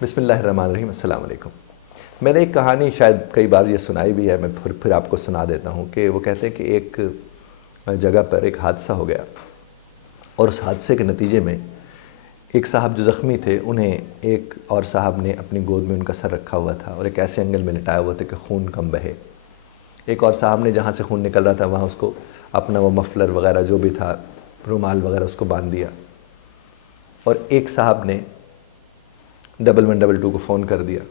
बिस्मिल्लाहिर्रहमानिर्रहीम, अस्सलाम वालेकुम। मैंने एक कहानी शायद कई बार ये सुनाई भी है, मैं फिर आपको सुना देता हूँ कि वो कहते हैं कि एक जगह पर एक हादसा हो गया और उस हादसे के नतीजे में एक साहब जो ज़ख्मी थे, उन्हें एक और साहब ने अपनी गोद में उनका सर रखा हुआ था और एक ऐसे एंगल में लिटाया हुआ था कि खून कम बहे। एक और साहब ने जहाँ से खून निकल रहा था वहाँ उसको अपना वो मफलर वगैरह जो भी था, रुमाल वगैरह, उसको बांध दिया। और एक साहब ने 1112 को फ़ोन कर दिया,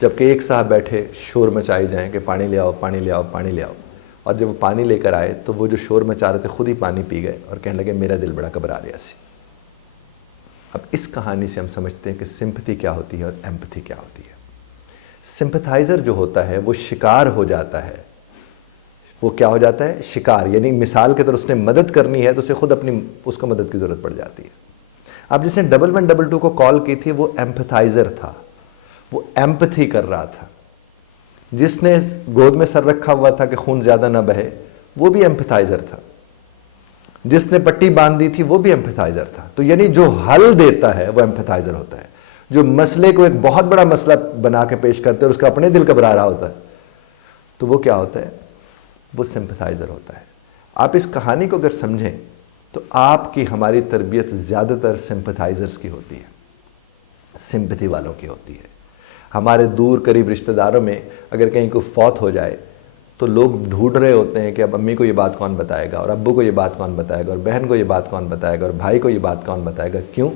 जबकि एक साहब बैठे शोर मचाई जाएं कि पानी ले आओ, पानी ले आओ, पानी ले आओ। और जब वो पानी लेकर आए तो वो जो शोर मचा रहे थे खुद ही पानी पी गए और कहने लगे मेरा दिल बड़ा घबरा रहा सी। अब इस कहानी से हम समझते हैं कि सिंपैथी क्या होती है और एम्पैथी क्या होती है। सिंपैथाइज़र जो होता है वो शिकार हो जाता है। वो क्या हो जाता है? शिकार। यानी मिसाल के तरह उसने मदद करनी है तो उसे खुद अपनी उसको मदद की ज़रूरत पड़ जाती है। अब जिसने 1112 को कॉल की थी वो एम्पैथाइज़र था, वो एम्पैथी कर रहा था। जिसने गोद में सर रखा हुआ था कि खून ज़्यादा ना बहे, वो भी एम्पैथाइज़र था। जिसने पट्टी बांध दी थी वो भी एम्पैथाइज़र था। तो यानी जो हल देता है वो एम्पैथाइज़र होता है। जो मसले को एक बहुत बड़ा मसला बना के पेश करते हैं और उसका अपने दिल घबरा रहा होता है, तो वो क्या होता है? वो सिंपैथाइज़र होता है। आप इस कहानी को अगर समझें तो आपकी हमारी तरबियत ज़्यादातर सिंपैथाइज़र्स की होती है, सिंपैथी वालों की होती है। हमारे दूर करीब रिश्तेदारों में अगर कहीं कोई फौत हो जाए तो लोग ढूंढ रहे होते हैं कि अब अम्मी को ये बात कौन बताएगा, और अब्बू को ये बात कौन बताएगा, और बहन को ये बात कौन बताएगा, और भाई को ये बात कौन बताएगा। क्यों?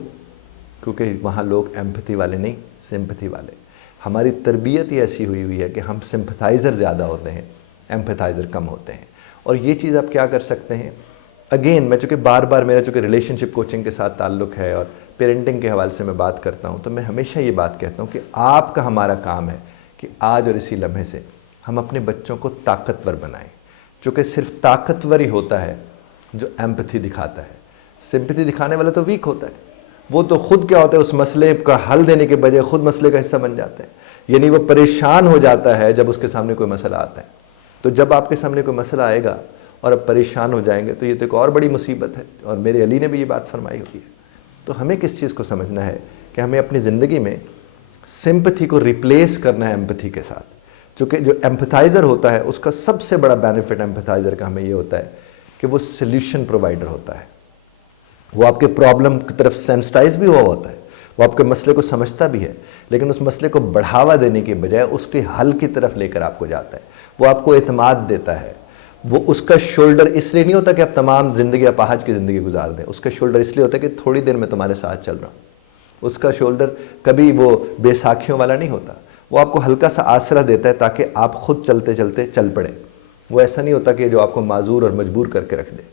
क्योंकि वहाँ लोग एम्पैथी वाले नहीं, सिंपैथी वाले। हमारी तरबियत ही ऐसी हुई हुई है कि हम सिंपैथाइज़र ज़्यादा होते हैं, एम्पैथाइज़र कम होते हैं। और ये चीज़ आप क्या कर सकते हैं? अगेन, मैं चूँकि बार बार मेरा चूँकि रिलेशनशिप कोचिंग के साथ ताल्लुक़ है और पेरेंटिंग के हवाले से मैं बात करता हूँ, तो मैं हमेशा ये बात कहता हूँ कि आपका हमारा काम है कि आज और इसी लम्हे से हम अपने बच्चों को ताकतवर बनाएं। चूँकि सिर्फ ताकतवर ही होता है जो एम्पैथी दिखाता है। सिंपैथी दिखाने वाला तो वीक होता है। वो तो खुद क्या होता है, उस मसले का हल देने के बजाय खुद मसले का हिस्सा बन जाता है। यानी वो परेशान हो जाता है जब उसके सामने कोई मसला आता है। तो जब आपके सामने कोई मसला आएगा और अब परेशान हो जाएंगे तो ये तो एक और बड़ी मुसीबत है। और मेरे अली ने भी ये बात फरमाई हुई है। तो हमें किस चीज़ को समझना है कि हमें अपनी ज़िंदगी में सिंपैथी को रिप्लेस करना है एम्पैथी के साथ। चूँकि जो एम्पैथाइज़र होता है उसका सबसे बड़ा बेनिफिट एम्पैथाइज़र का हमें ये होता है कि वो सल्यूशन प्रोवाइडर होता है। वो आपके प्रॉब्लम की तरफ सेंसिटाइज भी हुआ होता है, वो आपके मसले को समझता भी है, लेकिन उस मसले को बढ़ावा देने के बजाय उसके हल की तरफ लेकर आपको जाता है। वो आपको एतमाद देता है। वो उसका शोल्डर इसलिए नहीं होता कि आप तमाम ज़िंदगी अपाहज की ज़िंदगी गुजार दें। उसका शोल्डर इसलिए होता है कि थोड़ी देर में तुम्हारे साथ चल रहा हूँ। उसका शोल्डर कभी वो बेसाखियों वाला नहीं होता। वो आपको हल्का सा आसरा देता है ताकि आप खुद चलते चलते चल पड़े। वो ऐसा नहीं होता कि जो आपको माजूर और मजबूर करके रख दे।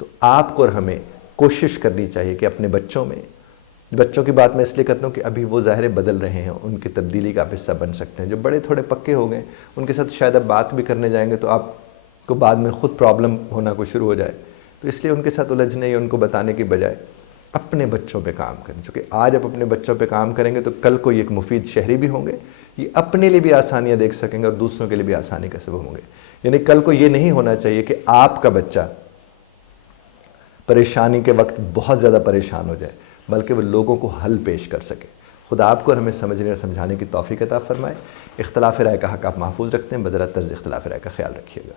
तो आपको और हमें कोशिश करनी चाहिए कि अपने बच्चों की बात मैं इसलिए करता हूँ कि अभी वो ज़ाहिर बदल रहे हैं, उनकी तब्दीली का आप हिस्सा बन सकते हैं। जो बड़े थोड़े पक्के हो गए उनके साथ शायद आप बात भी करने जाएंगे तो आपको बाद में खुद प्रॉब्लम होना को शुरू हो जाए। तो इसलिए उनके साथ उलझने या उनको बताने की बजाय अपने बच्चों पे काम करें। क्योंकि आज आप अपने बच्चों पे काम करेंगे तो कल को ये एक मुफीद शहरी भी होंगे, ये अपने लिए भी आसानियाँ देख सकेंगे और दूसरों के लिए भी आसानी का सबब होंगे। यानी कल को ये नहीं होना चाहिए कि आपका बच्चा परेशानी के वक्त बहुत ज़्यादा परेशान हो जाए, बल्कि वो लोगों को हल पेश कर सके। खुदा आपको और हमें समझने और समझाने की तौफीक अता फरमाए। इख्तिलाफ राय का हक़ आप महफूज रखते हैं, बदरा तर्ज इख्तिलाफ राय का ख्याल रखिएगा।